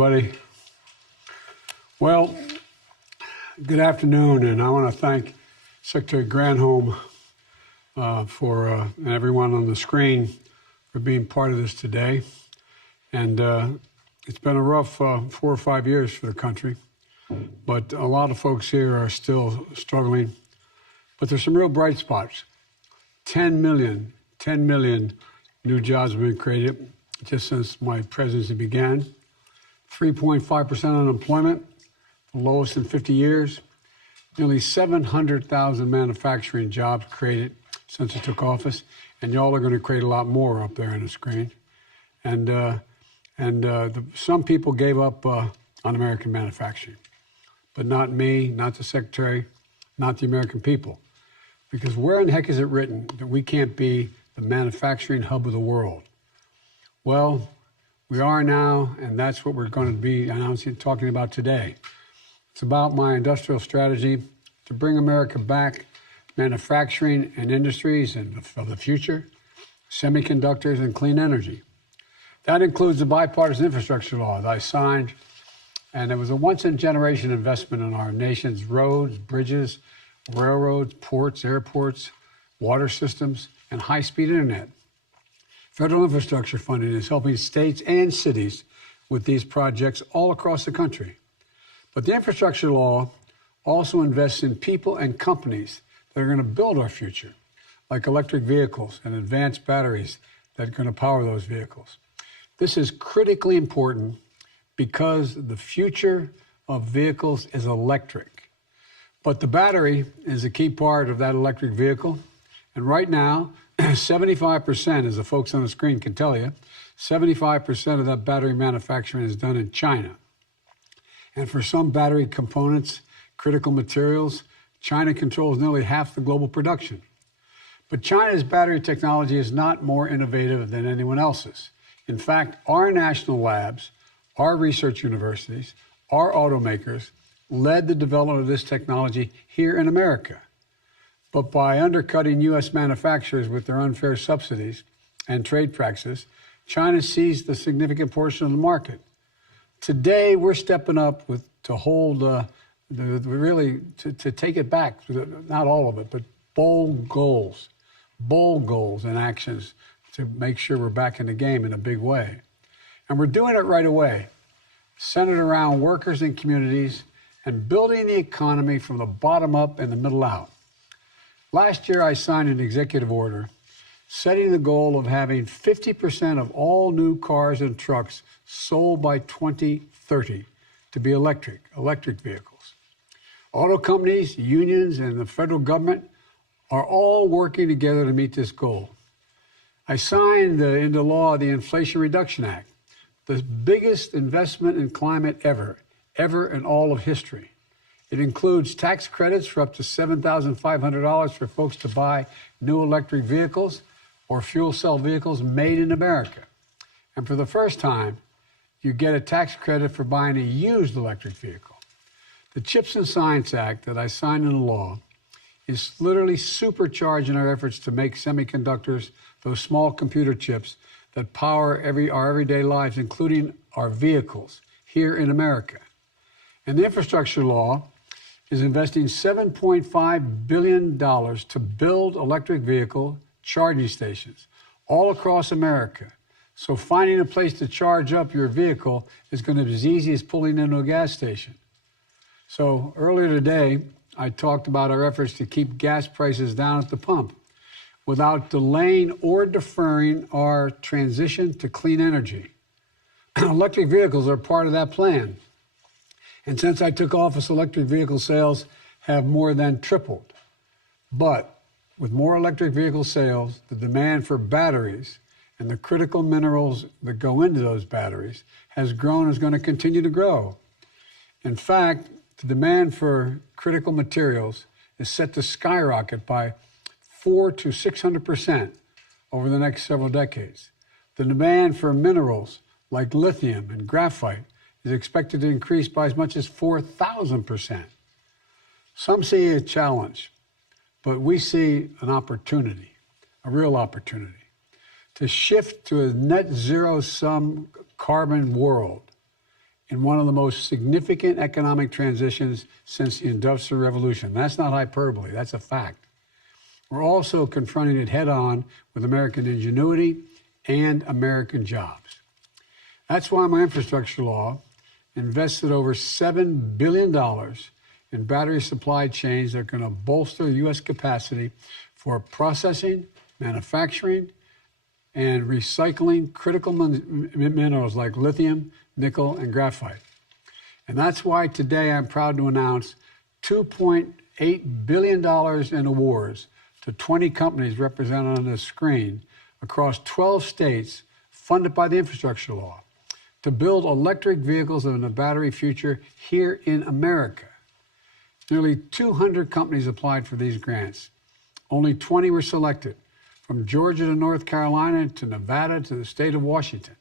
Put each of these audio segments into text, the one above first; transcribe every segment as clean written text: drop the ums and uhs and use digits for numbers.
everybody. Well, good afternoon, and I want to thank Secretary Granholm and everyone on the screen for being part of this today. And it's been a rough 4 or 5 years for the country, but a lot of folks here are still struggling. But there's some real bright spots. 10 million new jobs have been created just since my presidency began. 3.5% unemployment, the lowest in 50 years. Nearly 700,000 manufacturing jobs created since I took office, and y'all are going to create a lot more up there on the screen. And some people gave up on American manufacturing, but not me, not the Secretary, not the American people. Because where in the heck is it written that we can't be the manufacturing hub of the world? Well, we are now, and that's what we're going to be talking about today. It's about my industrial strategy to bring America back, manufacturing and industries of the future, semiconductors and clean energy. That includes the Bipartisan Infrastructure Law that I signed, and it was a once-in-a-generation investment in our nation's roads, bridges, railroads, ports, airports, water systems, and high-speed internet. Federal infrastructure funding is helping states and cities with these projects all across the country. But the infrastructure law also invests in people and companies that are going to build our future, like electric vehicles and advanced batteries that are going to power those vehicles. This is critically important because the future of vehicles is electric. But the battery is a key part of that electric vehicle. And right now, 75%, as the folks on the screen can tell you, 75% of that battery manufacturing is done in China. And for some battery components, critical materials, China controls nearly half the global production. But China's battery technology is not more innovative than anyone else's. In fact, our national labs, our research universities, our automakers led the development of this technology here in America. But by undercutting U.S. manufacturers with their unfair subsidies and trade practices, China seized a significant portion of the market. Today, we're stepping up to take it back, not all of it, but bold goals and actions to make sure we're back in the game in a big way. And we're doing it right away, centered around workers and communities and building the economy from the bottom up and the middle out. Last year, I signed an executive order setting the goal of having 50% of all new cars and trucks sold by 2030 to be electric vehicles. Auto companies, unions, and the federal government are all working together to meet this goal. I signed into law the Inflation Reduction Act, the biggest investment in climate ever in all of history. It includes tax credits for up to $7,500 for folks to buy new electric vehicles or fuel cell vehicles made in America. And for the first time, you get a tax credit for buying a used electric vehicle. The CHIPS and Science Act that I signed into law is literally supercharging our efforts to make semiconductors, those small computer chips that power our everyday lives, including our vehicles here in America. And the infrastructure law is investing $7.5 billion to build electric vehicle charging stations all across America. So finding a place to charge up your vehicle is going to be as easy as pulling into a gas station. So earlier today, I talked about our efforts to keep gas prices down at the pump without delaying or deferring our transition to clean energy. Electric vehicles are part of that plan. And since I took office, electric vehicle sales have more than tripled. But with more electric vehicle sales, the demand for batteries and the critical minerals that go into those batteries has grown and is going to continue to grow. In fact, the demand for critical materials is set to skyrocket by 400% to 600% over the next several decades. The demand for minerals like lithium and graphite is expected to increase by as much as 4,000%. Some see a challenge, but we see an opportunity, a real opportunity, to shift to a net zero sum carbon world in one of the most significant economic transitions since the Industrial Revolution. That's not hyperbole, that's a fact. We're also confronting it head-on with American ingenuity and American jobs. That's why my infrastructure law invested over $7 billion in battery supply chains that are going to bolster U.S. capacity for processing, manufacturing, and recycling critical minerals like lithium, nickel, and graphite. And that's why today I'm proud to announce $2.8 billion in awards to 20 companies represented on this screen across 12 states funded by the infrastructure law to build electric vehicles in a battery future here in America. Nearly 200 companies applied for these grants. Only 20 were selected, from Georgia to North Carolina to Nevada to the state of Washington.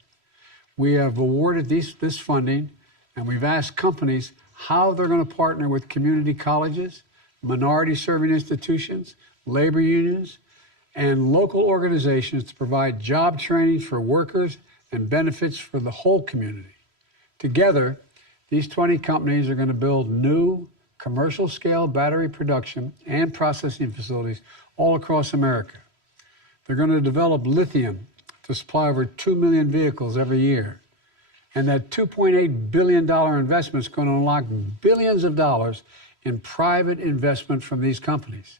We have awarded this funding, and we've asked companies how they're going to partner with community colleges, minority-serving institutions, labor unions, and local organizations to provide job training for workers and benefits for the whole community. Together, these 20 companies are going to build new commercial-scale battery production and processing facilities all across America. They're going to develop lithium to supply over 2 million vehicles every year. And that $2.8 billion investment is going to unlock billions of dollars in private investment from these companies.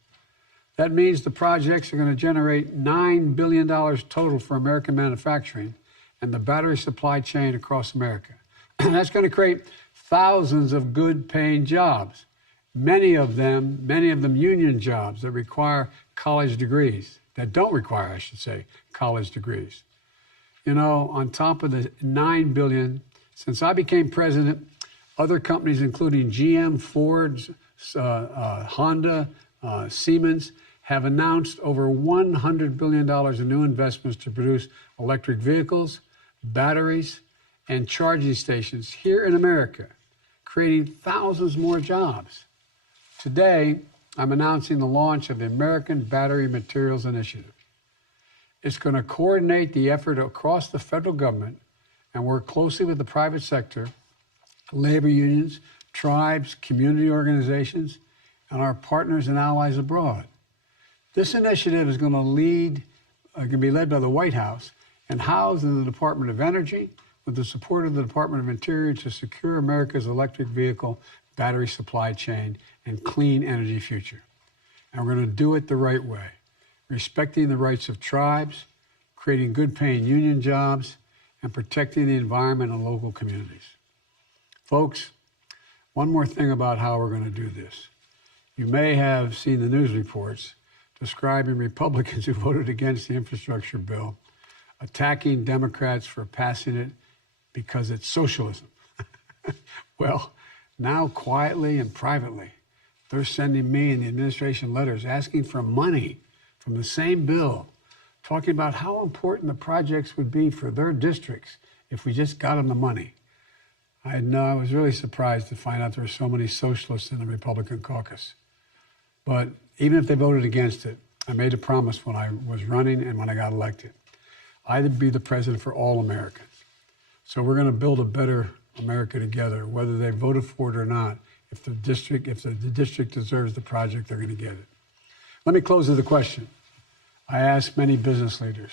That means the projects are going to generate $9 billion total for American manufacturing and the battery supply chain across America. And that's going to create thousands of good-paying jobs, many of them union jobs that require college degrees, that don't require, I should say, college degrees. You know, on top of the $9 billion, since I became president, other companies, including GM, Ford, Honda, Siemens, have announced over $100 billion in new investments to produce electric vehicles, batteries, and charging stations here in America, creating thousands more jobs. Today, I'm announcing the launch of the American Battery Materials Initiative. It's going to coordinate the effort across the federal government and work closely with the private sector, labor unions, tribes, community organizations, and our partners and allies abroad. This initiative is going to be led by the White House and housed in the Department of Energy with the support of the Department of Interior to secure America's electric vehicle battery supply chain and clean energy future. And we're going to do it the right way, respecting the rights of tribes, creating good-paying union jobs, and protecting the environment and local communities. Folks, one more thing about how we're going to do this. You may have seen the news reports describing Republicans who voted against the infrastructure bill, attacking Democrats for passing it because it's socialism. Well, now quietly and privately, they're sending me and the administration letters asking for money from the same bill, talking about how important the projects would be for their districts if we just got them the money. I was really surprised to find out there were so many socialists in the Republican caucus. But even if they voted against it, I made a promise when I was running and when I got elected. I'd be the president for all Americans. So we're going to build a better America together, whether they voted for it or not. If the district deserves the project, they're going to get it. Let me close with a question. I ask many business leaders,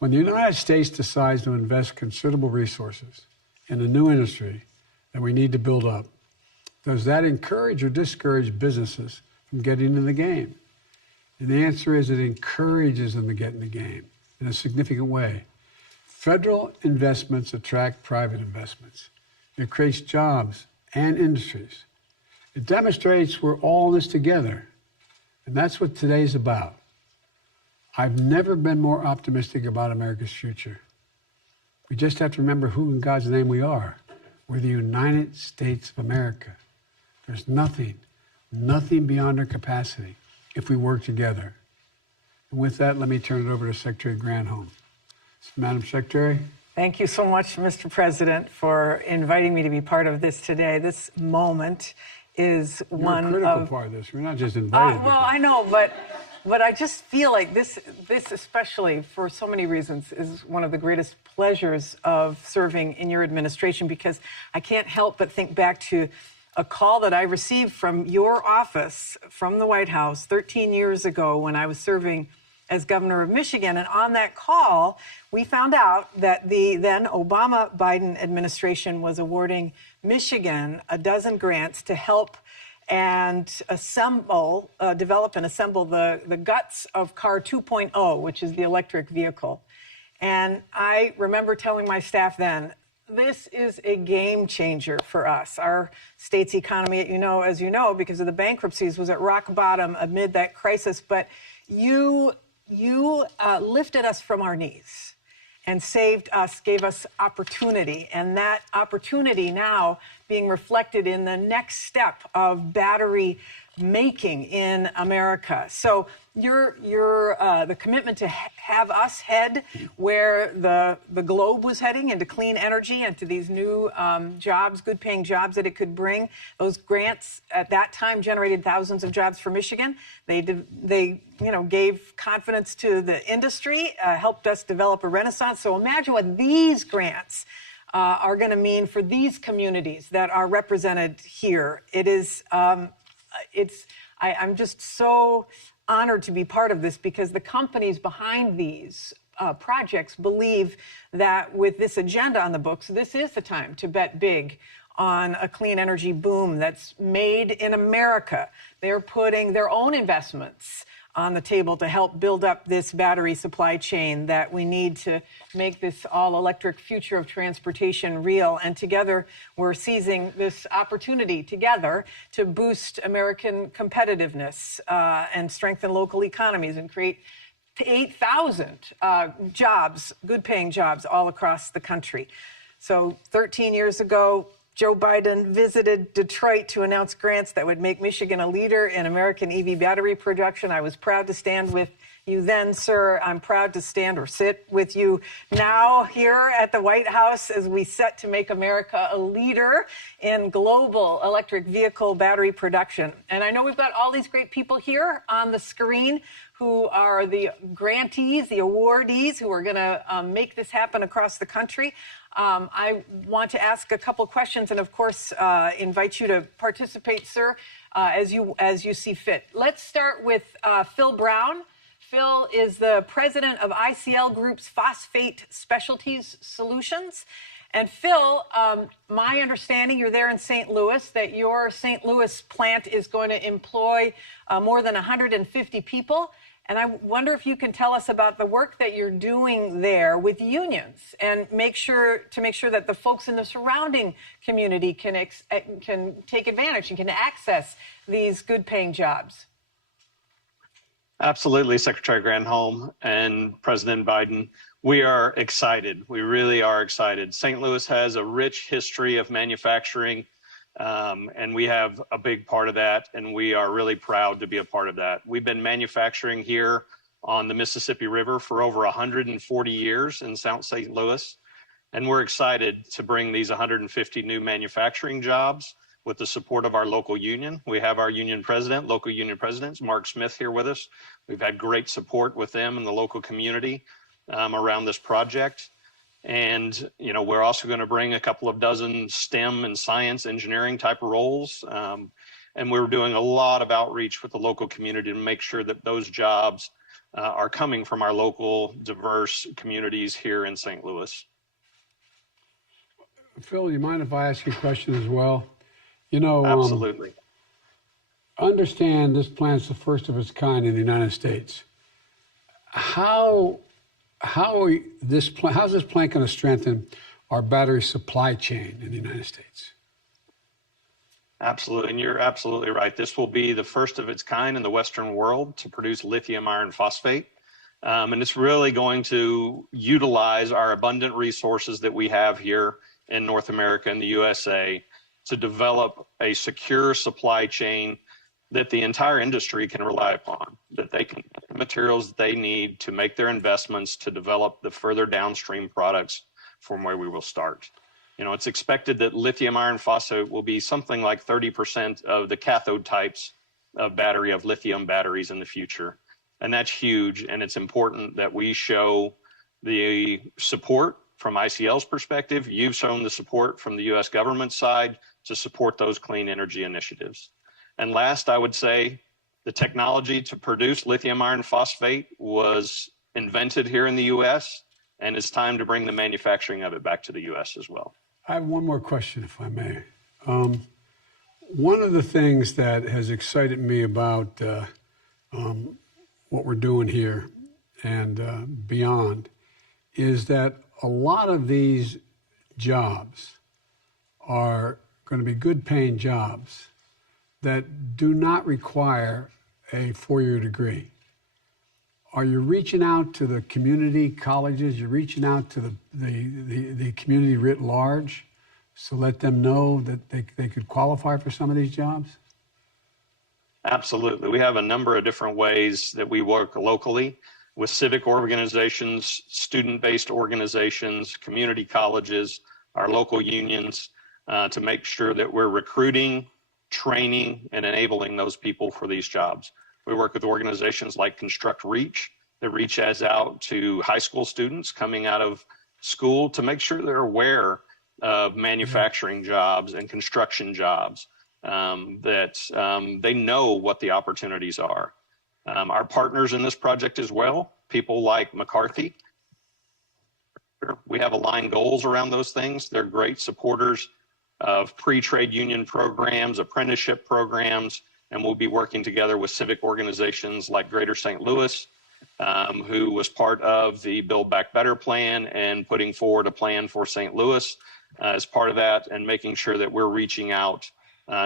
when the United States decides to invest considerable resources in a new industry that we need to build up, does that encourage or discourage businesses from getting in the game? And the answer is it encourages them to get in the game in a significant way. Federal investments attract private investments. It creates jobs and industries. It demonstrates we're all in this together. And that's what today's about. I've never been more optimistic about America's future. We just have to remember who in God's name we are. We're the United States of America. There's nothing beyond our capacity if we work together. And with that, let me turn it over to Secretary Granholm. Madam Secretary. Thank you so much, Mr. President, for inviting me to be part of this today. This moment is one of... You're a critical part of this. We're not just invited. Well, I know, but But I just feel like this especially for so many reasons is one of the greatest pleasures of serving in your administration, because I can't help but think back to a call that I received from your office from the White House 13 years ago when I was serving as governor of Michigan. And on that call, we found out that the then Obama-Biden administration was awarding Michigan a dozen grants to help and develop and assemble the guts of Car 2.0, which is the electric vehicle. And I remember telling my staff then, this is a game changer for us. Our state's economy, as you know, because of the bankruptcies, was at rock bottom amid that crisis. But you lifted us from our knees and saved us, gave us opportunity. And that opportunity now being reflected in the next step of battery making in America. So the commitment to have us head where the globe was heading, into clean energy and to these new jobs, good paying jobs that it could bring. Those grants at that time generated thousands of jobs for Michigan. They gave confidence to the industry, helped us develop a renaissance. So imagine what these grants are going to mean for these communities that are represented here. I'm just so honored to be part of this, because the companies behind these projects believe that with this agenda on the books, this is the time to bet big on a clean energy boom that's made in America. They're putting their own investments on the table to help build up this battery supply chain that we need to make this all-electric future of transportation real. And together, we're seizing this opportunity together to boost American competitiveness and strengthen local economies and create 8,000 jobs, good-paying jobs all across the country. So 13 years ago, Joe Biden visited Detroit to announce grants that would make Michigan a leader in American EV battery production. I was proud to stand with you then, sir. I'm proud to stand or sit with you now here at the White House as we set to make America a leader in global electric vehicle battery production. And I know we've got all these great people here on the screen who are the grantees, the awardees, who are going to make this happen across the country. I want to ask a couple questions and, of course, invite you to participate, sir, as you see fit. Let's start with Phil Brown. Phil is the president of ICL Group's Phosphate Specialties Solutions. And Phil, my understanding, you're there in St. Louis, that your St. Louis plant is going to employ more than 150 people. And I wonder if you can tell us about the work that you're doing there with unions and make sure that the folks in the surrounding community can take advantage and can access these good-paying jobs. Absolutely, Secretary Granholm and President Biden. We are excited. We really are excited. St. Louis has a rich history of manufacturing, and we have a big part of that, and we are really proud to be a part of that. We've been manufacturing here on the Mississippi River for over 140 years in South St. Louis, and we're excited to bring these 150 new manufacturing jobs with the support of our local union. We have our union president, local union presidents, Mark Smith, here with us. We've had great support with them in the local community around this project. And, we're also going to bring a couple of dozen STEM and science engineering type of roles. And we're doing a lot of outreach with the local community to make sure that those jobs are coming from our local diverse communities here in St. Louis. Phil, you mind if I ask you a question as well? Absolutely. Understand this plant's the first of its kind in the United States. How's this plant going to strengthen our battery supply chain in the United States? Absolutely, and you're absolutely right. This will be the first of its kind in the Western world to produce lithium iron phosphate. And it's really going to utilize our abundant resources that we have here in North America and the USA to develop a secure supply chain that the entire industry can rely upon, that they can get the materials they need to make their investments to develop the further downstream products from where we will start. It's expected that lithium iron phosphate will be something like 30% of the cathode types of lithium batteries in the future. And that's huge. And it's important that we show the support from ICL's perspective. You've shown the support from the U.S. government side to support those clean energy initiatives. And last, I would say the technology to produce lithium iron phosphate was invented here in the U.S., and it's time to bring the manufacturing of it back to the U.S. as well. I have one more question, if I may. One of the things that has excited me about what we're doing here and beyond is that a lot of these jobs are going to be good paying jobs that do not require a four-year degree. Are you reaching out to the community colleges? You're reaching out to the community writ large to let them know that they could qualify for some of these jobs? Absolutely. We have a number of different ways that we work locally with civic organizations, student-based organizations, community colleges, our local unions, to make sure that we're recruiting, training, and enabling those people for these jobs. We work with organizations like Construct Reach that reaches out to high school students coming out of school to make sure they're aware of manufacturing jobs and construction jobs, that they know what the opportunities are. Our partners in this project as well, people like McCarthy, we have aligned goals around those things. They're great supporters of pre-trade union programs, apprenticeship programs, and we'll be working together with civic organizations like Greater St. Louis, who was part of the Build Back Better plan and putting forward a plan for St. Louis as part of that, and making sure that we're reaching out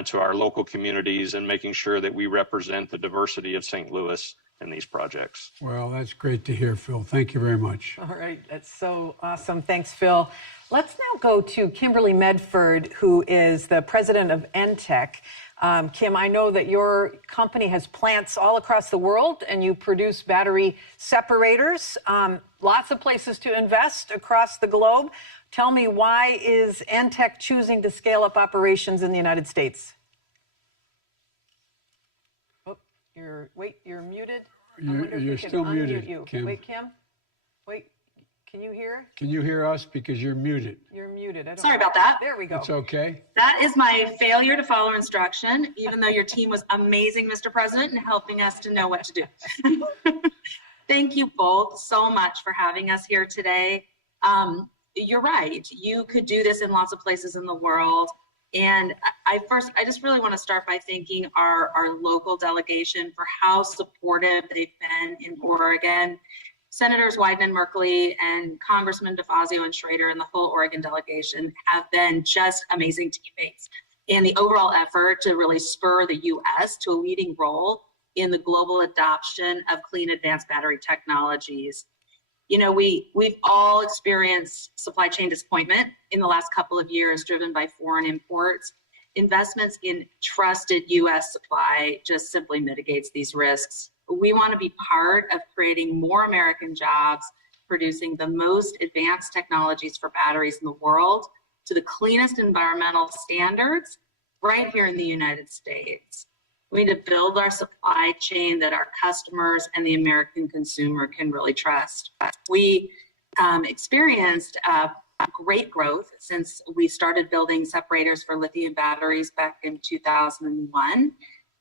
to our local communities and making sure that we represent the diversity of St. Louis in these projects. Well, that's great to hear, Phil. Thank you very much. All right, that's so awesome. Thanks, Phil. Let's now go to Kimberly Medford, who is the president of NTEC. Kim, I know that your company has plants all across the world and you produce battery separators. Lots of places to invest across the globe. Tell me, why is NTEC choosing to scale up operations in the United States? Oh, you're muted. You're still muted, Kim. Wait, Kim. Wait, can you hear? Can you hear us? Because you're muted. You're muted. Sorry about that. There we go. It's okay. That is my failure to follow instruction, even though your team was amazing, Mr. President, in helping us to know what to do. Thank you both so much for having us here today. You're right. You could do this in lots of places in the world. And I just really want to start by thanking our local delegation for how supportive they've been in Oregon. Senators Wyden and Merkley and Congressman DeFazio and Schrader and the whole Oregon delegation have been just amazing teammates in the overall effort to really spur the U.S. to a leading role in the global adoption of clean advanced battery technologies. You know, we've all experienced supply chain disappointment in the last couple of years, driven by foreign imports. Investments in trusted U.S. supply just simply mitigates these risks. We want to be part of creating more American jobs, producing the most advanced technologies for batteries in the world to the cleanest environmental standards right here in the United States. We need to build our supply chain that our customers and the American consumer can really trust. We experienced great growth since we started building separators for lithium batteries back in 2001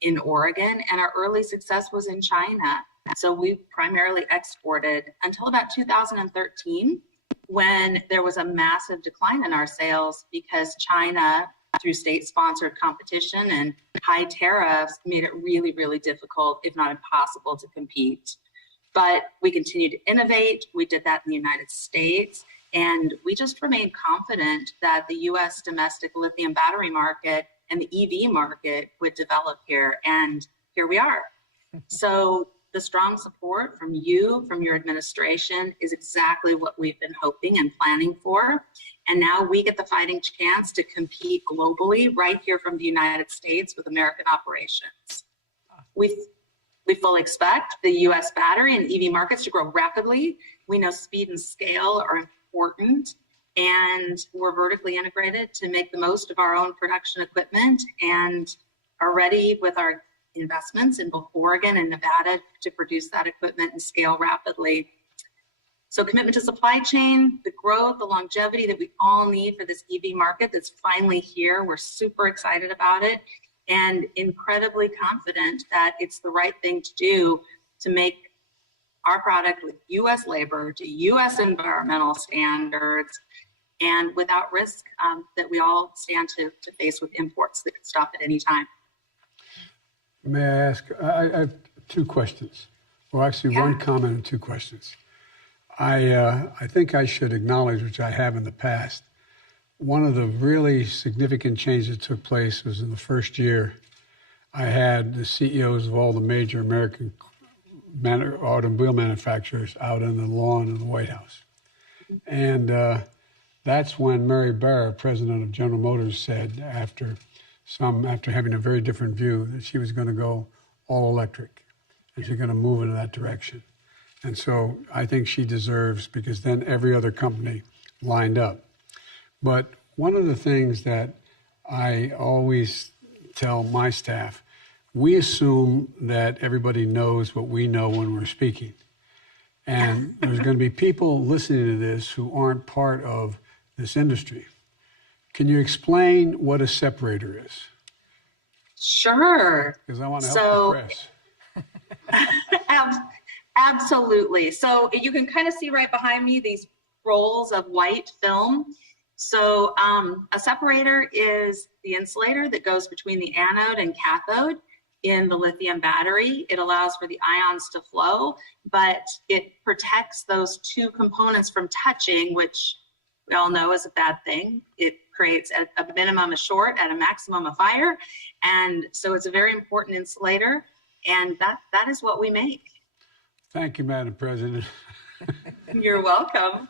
in Oregon, and our early success was in China. So we primarily exported until about 2013, when there was a massive decline in our sales because China, through state-sponsored competition and high tariffs, made it really, really difficult, if not impossible, to compete. But we continued to innovate. We did that in the United States, and we just remained confident that the U.S. domestic lithium battery market and the EV market would develop here, and here we are. So the strong support from you, from your administration, is exactly what we've been hoping and planning for. And now we get the fighting chance to compete globally right here from the United States with American operations. We fully expect the U.S. battery and EV markets to grow rapidly. We know speed and scale are important, and we're vertically integrated to make the most of our own production equipment and are ready with our investments in both Oregon and Nevada to produce that equipment and scale rapidly. So commitment to supply chain, the growth, the longevity that we all need for this EV market that's finally here. We're super excited about it and incredibly confident that it's the right thing to do to make our product with US labor to US environmental standards and without risk that we all stand to face with imports that could stop at any time. May I ask, I have two questions. Well, actually, one comment and two questions. I think I should acknowledge, which I have in the past, one of the really significant changes that took place was in the first year. I had the CEOs of all the major American automobile manufacturers out on the lawn of the White House. And that's when Mary Barra, president of General Motors, said after having a very different view that she was going to go all electric and she's going to move in that direction. And so I think she deserves, because then every other company lined up. But one of the things that I always tell my staff, we assume that everybody knows what we know when we're speaking. And there's going to be people listening to this who aren't part of this industry. Can you explain what a separator is? Sure. Because I want to help the press. Absolutely. So you can kind of see right behind me these rolls of white film. So a separator is the insulator that goes between the anode and cathode in the lithium battery. It allows for the ions to flow, but it protects those two components from touching, which we all know is a bad thing. It creates a minimum a short and a maximum a fire. And so it's a very important insulator, and that is what we make. Thank you, Madam President. You're welcome.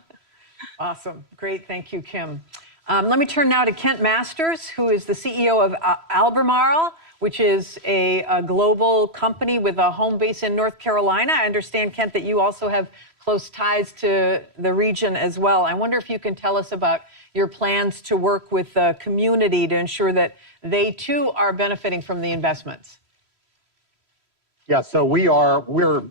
Awesome. Great. Thank you, Kim. Let me turn now to Kent Masters, who is the CEO of Albemarle, which is a global company with a home base in North Carolina. I understand, Kent, that you also have close ties to the region as well. I wonder if you can tell us about your plans to work with the community to ensure that they too are benefiting from the investments. Yeah, so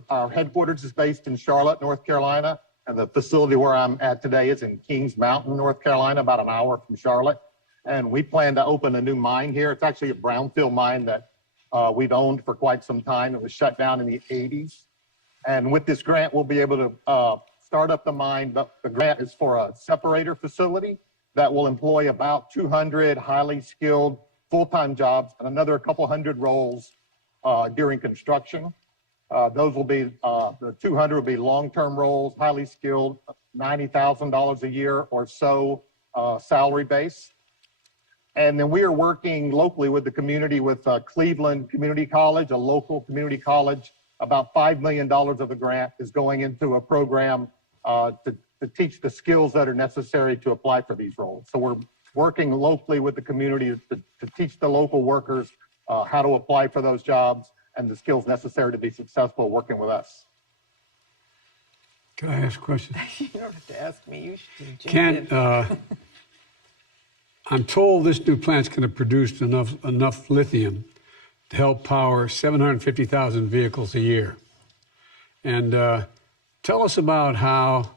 our headquarters is based in Charlotte, North Carolina, and the facility where I'm at today is in Kings Mountain, North Carolina, about an hour from Charlotte. And we plan to open a new mine here. It's actually a brownfield mine that we've owned for quite some time. It was shut down in the 80s. And with this grant, we'll be able to start up the mine. But the grant is for a separator facility that will employ about 200 highly skilled full-time jobs and another couple hundred roles during construction. Those will be, the 200 will be long-term roles, highly skilled, $90,000 a year or so salary base. And then we are working locally with the community with Cleveland Community College, a local community college. About $5 million of the grant is going into a program to teach the skills that are necessary to apply for these roles. So we're working locally with the community to teach the local workers how to apply for those jobs and the skills necessary to be successful working with us. Can I ask a question? You don't have to ask me. You should. Kent, I'm told this new plant's going to produce enough lithium to help power 750,000 vehicles a year. And tell us about how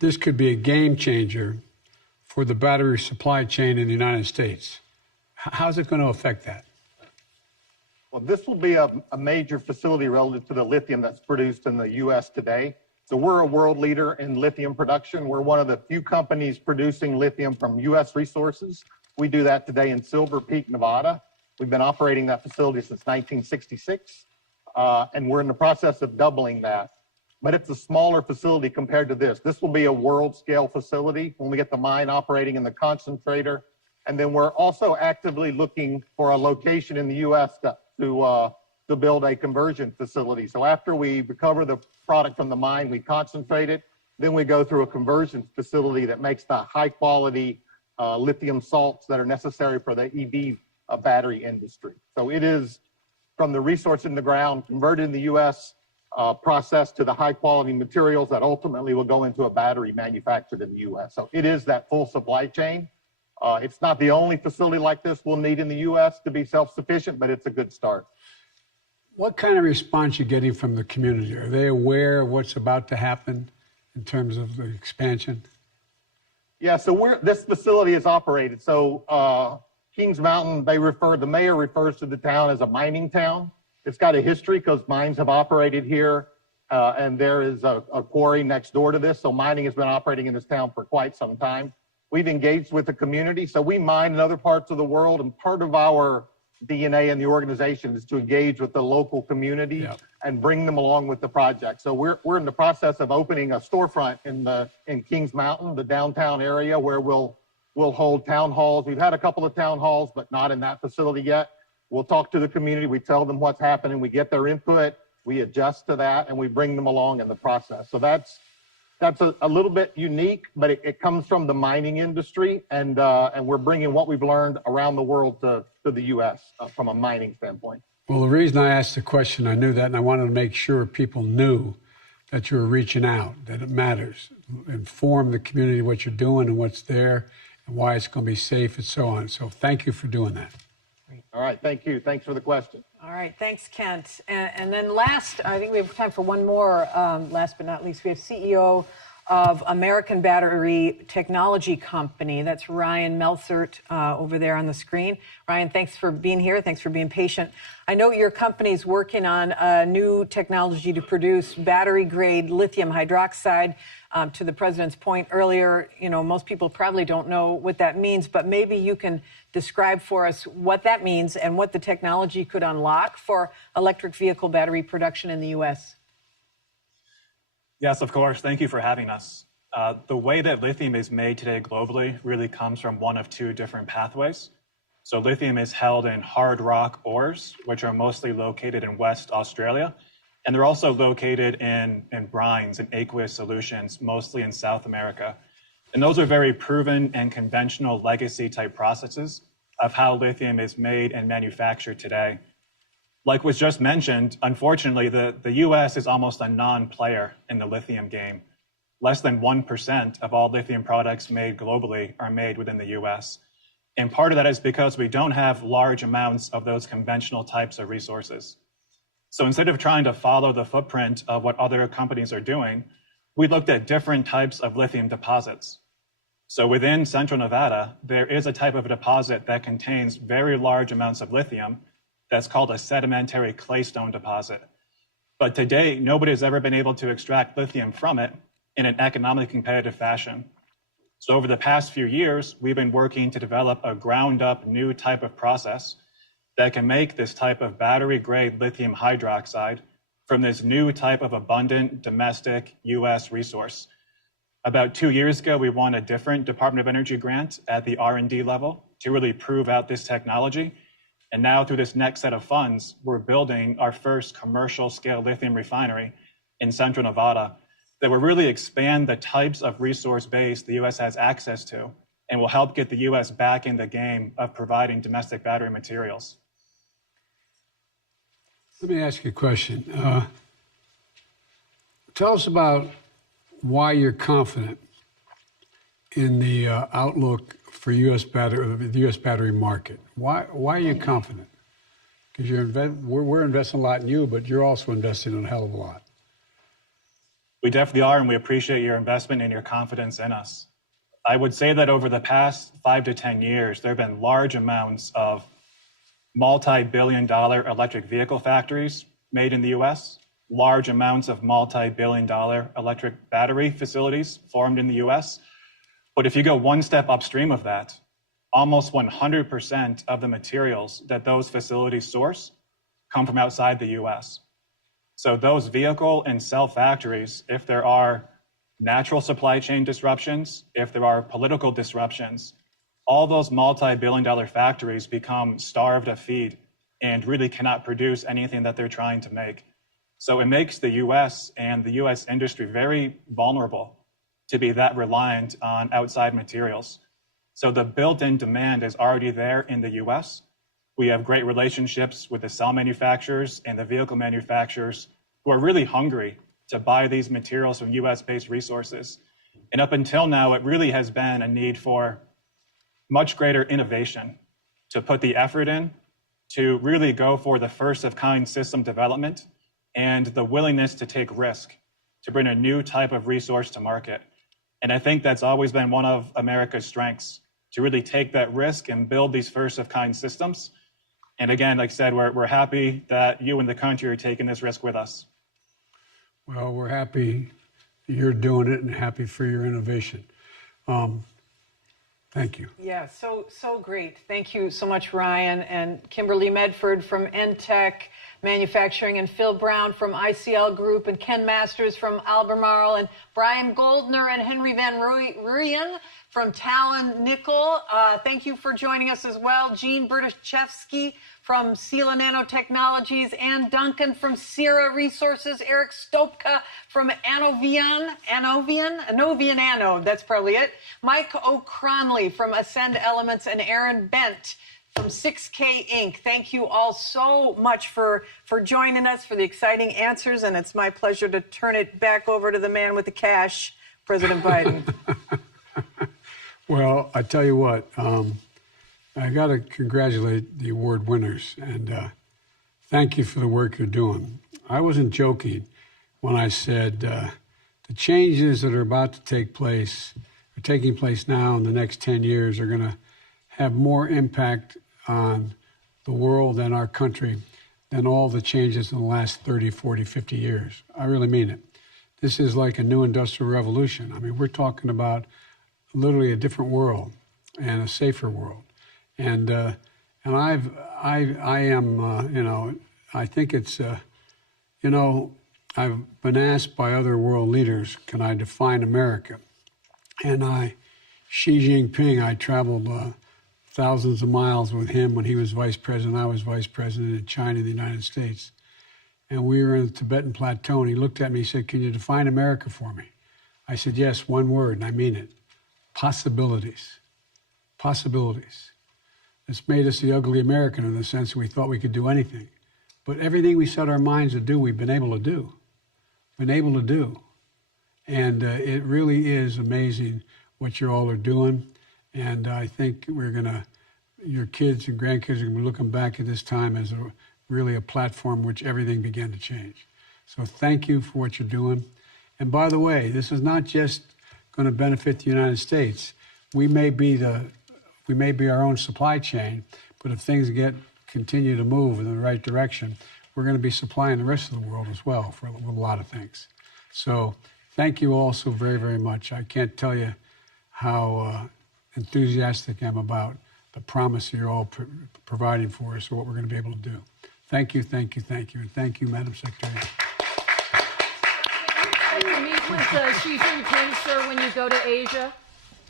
this could be a game changer for the battery supply chain in the United States. How's it going to affect that? Well, this will be a major facility relative to the lithium that's produced in the U.S. today. So we're a world leader in lithium production. We're one of the few companies producing lithium from U.S. resources. We do that today in Silver Peak, Nevada. We've been operating that facility since 1966, and we're in the process of doubling that. But it's a smaller facility compared to this. This will be a world-scale facility when we get the mine operating in the concentrator. And then we're also actively looking for a location in the U.S. to build a conversion facility. So after we recover the product from the mine, we concentrate it, then we go through a conversion facility that makes the high-quality lithium salts that are necessary for the EV battery industry. So it is from the resource in the ground, converted in the U.S., processed to the high-quality materials that ultimately will go into a battery manufactured in the U.S. So it is that full supply chain. It's not the only facility like this we'll need in the U.S. to be self-sufficient, but it's a good start. What kind of response you getting from the community? Are they aware of what's about to happen in terms of the expansion? Yeah, so this facility is operated. So Kings Mountain, the mayor refers to the town as a mining town. It's got a history because mines have operated here, and there is a quarry next door to this. So mining has been operating in this town for quite some time. We've engaged with the community. So we mine in other parts of the world, and part of our DNA in the organization is to engage with the local community and bring them along with the project. So we're in the process of opening a storefront in Kings Mountain, the downtown area, where we'll hold town halls. We've had a couple of town halls, but not in that facility yet. We'll talk to the community. We tell them what's happening. We get their input. We adjust to that, and we bring them along in the process. So that's a little bit unique, but it comes from the mining industry, and we're bringing what we've learned around the world to the U.S. From a mining standpoint. Well, the reason I asked the question, I knew that, and I wanted to make sure people knew that you were reaching out, that it matters. Inform the community what you're doing and what's there and why it's going to be safe and so on. So thank you for doing that. All right, thank you. Thanks for the question. All right, thanks, Kent. And then last, I think we have time for one more, last but not least, we have CEO of American Battery Technology Company. That's Ryan Meltzert over there on the screen. Ryan, thanks for being here. Thanks for being patient. I know your company's working on a new technology to produce battery-grade lithium hydroxide. To the president's point earlier, most people probably don't know what that means, but maybe you can describe for us what that means and what the technology could unlock for electric vehicle battery production in the U.S. Yes, of course. Thank you for having us. The way that lithium is made today globally really comes from one of two different pathways. So lithium is held in hard rock ores, which are mostly located in West Australia. And they're also located in brines and aqueous solutions, mostly in South America. And those are very proven and conventional legacy type processes of how lithium is made and manufactured today. Like was just mentioned, unfortunately, the US is almost a non-player in the lithium game. Less than 1% of all lithium products made globally are made within the US. And part of that is because we don't have large amounts of those conventional types of resources. So instead of trying to follow the footprint of what other companies are doing, we looked at different types of lithium deposits. So within Central Nevada, there is a type of deposit that contains very large amounts of lithium that's called a sedimentary claystone deposit. But to date, nobody has ever been able to extract lithium from it in an economically competitive fashion. So over the past few years, we've been working to develop a ground up new type of process that can make this type of battery-grade lithium hydroxide from this new type of abundant domestic U.S. resource. About 2 years ago, we won a different Department of Energy grant at the R&D level to really prove out this technology. And now through this next set of funds, we're building our first commercial scale lithium refinery in Central Nevada that will really expand the types of resource base the U.S. has access to and will help get the U.S. back in the game of providing domestic battery materials. Let me ask you a question. Tell us about why you're confident in the outlook for the U.S. battery market. Why are you confident? Because we're investing a lot in you, but you're also investing in a hell of a lot. We definitely are, and we appreciate your investment and your confidence in us. I would say that over the past 5 to 10 years, there have been large amounts of multi-billion-dollar electric vehicle factories made in the U.S., large amounts of multi-billion-dollar electric battery facilities formed in the U.S. But if you go one step upstream of that, almost 100% of the materials that those facilities source come from outside the U.S. So those vehicle and cell factories, if there are natural supply chain disruptions, if there are political disruptions, all those multi-billion-dollar factories become starved of feed and really cannot produce anything that they're trying to make. So it makes the U.S. and the U.S. industry very vulnerable to be that reliant on outside materials. So the built-in demand is already there in the U.S. We have great relationships with the cell manufacturers and the vehicle manufacturers who are really hungry to buy these materials from U.S.-based resources. And up until now, it really has been a need for much greater innovation to put the effort in to really go for the first-of-kind system development and the willingness to take risk to bring a new type of resource to market. And I think that's always been one of America's strengths, to really take that risk and build these first-of-kind systems. And again, like I said, we're happy that you and the country are taking this risk with us. Well, we're happy you're doing it and happy for your innovation. Thank you. Yeah, so great. Thank you so much, Ryan, and Kimberly Medford from NTech Manufacturing, and Phil Brown from ICL Group, and Ken Masters from Albemarle, and Brian Goldner and Henry Van Ruyen from Talon Nickel. Thank you for joining us as well. Gene Berdichevsky from Sila Nanotechnologies, Ann Duncan from Sierra Resources, Eric Stopka from Anovian Anode, that's probably it. Mike O'Cronley from Ascend Elements, and Aaron Bent from 6K Inc. Thank you all so much for joining us, for the exciting answers, and it's my pleasure to turn it back over to the man with the cash, President Biden. Well, I tell you what, I got to congratulate the award winners, and thank you for the work you're doing. I wasn't joking when I said the changes that are about to take place, are taking place now in the next 10 years, are going to have more impact on the world and our country than all the changes in the last 30, 40, 50 years. I really mean it. This is like a new industrial revolution. I mean, we're talking about literally a different world and a safer world. And I think it's, I've been asked by other world leaders, can I define America? And Xi Jinping, I traveled thousands of miles with him when he was vice president. I was vice president in China, the United States. And we were in the Tibetan Plateau, and he looked at me, he said, can you define America for me? I said, yes, one word, and I mean it. Possibilities. Possibilities. It's made us the ugly American in the sense that we thought we could do anything. But everything we set our minds to do, we've been able to do. Been able to do. And it really is amazing what you all are doing. And I think your kids and grandkids are going to be looking back at this time as really a platform which everything began to change. So thank you for what you're doing. And by the way, this is not just going to benefit the United States. We may be our own supply chain, but if things continue to move in the right direction, we're going to be supplying the rest of the world as well for a lot of things. So thank you all so very, very much. I can't tell you how enthusiastic I am about the promise you're all providing for us, or what we're going to be able to do. Thank you, thank you, thank you, and thank you, Madam Secretary. To meet with Xi Jinping, sir, when you go to Asia?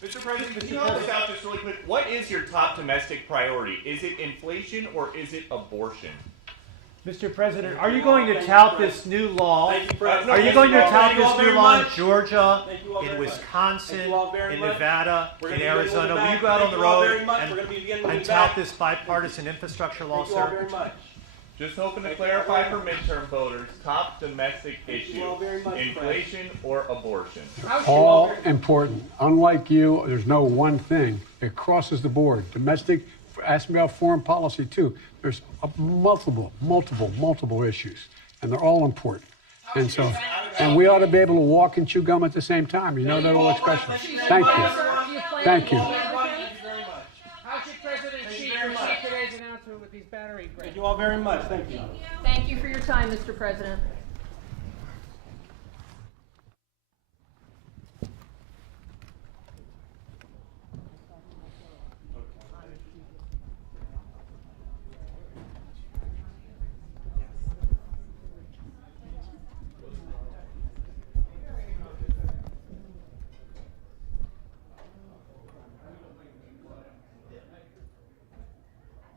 Mr. President, could you help us out just really quick? What is your top domestic priority? Is it inflation or is it abortion? Mr. President, are you going to tout this new law? Are you going to tout this new law in Georgia, in Wisconsin, in Nevada, in Arizona? Will you go out on the road and tout this bipartisan infrastructure law, sir? Just hoping to clarify for midterm voters, top domestic issue, inflation or abortion? All important. Unlike you, there's no one thing. It crosses the board. Domestic, ask me about foreign policy too. There's multiple issues, and they're all important. And we ought to be able to walk and chew gum at the same time. You know that old expression. Thank you. Thank you. How's your President Xi receive today's announcement with these battery grants? Thank you all very much. Thank you. Thank you for your time, Mr. President.